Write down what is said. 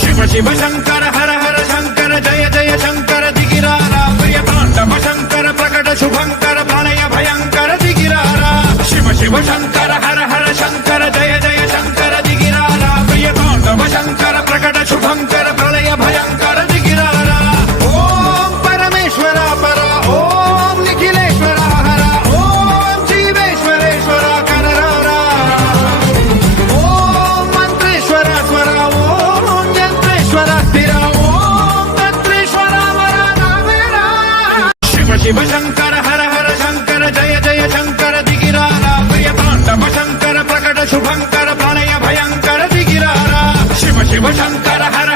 शिव शिव शंकर हर हर शंकर जय जय शंकर दिगिरारा प्रिय तांडव शंकर प्रकट शुभंकर प्रणय भयंकर दिगिरारा शिव शिव शंकर हर हर शंकर जय जय शंकर दिगिरारा प्रिय तांडव शंकर प्रकट शुभंकर प्रणय भयंकर दिगिरारा ओम परमेश्वरा परा ओम निखिलेश्वरा हरा ओम जीवेश्वरेश्वरा कररारा ओम मंत्रेश्वरा स्वरा ओम यंत्रेश्वरा स्थिरा ओम तंत्रेश्वरा वरा नावेरा शिव शिव शंकर हर हर शंकर जय जय शंकर दिगिरारा प्रिय तांडव शंकर प्रकट शुभंकर प्रणय भयंकर दिगिरारा शिव शिव शंकर हर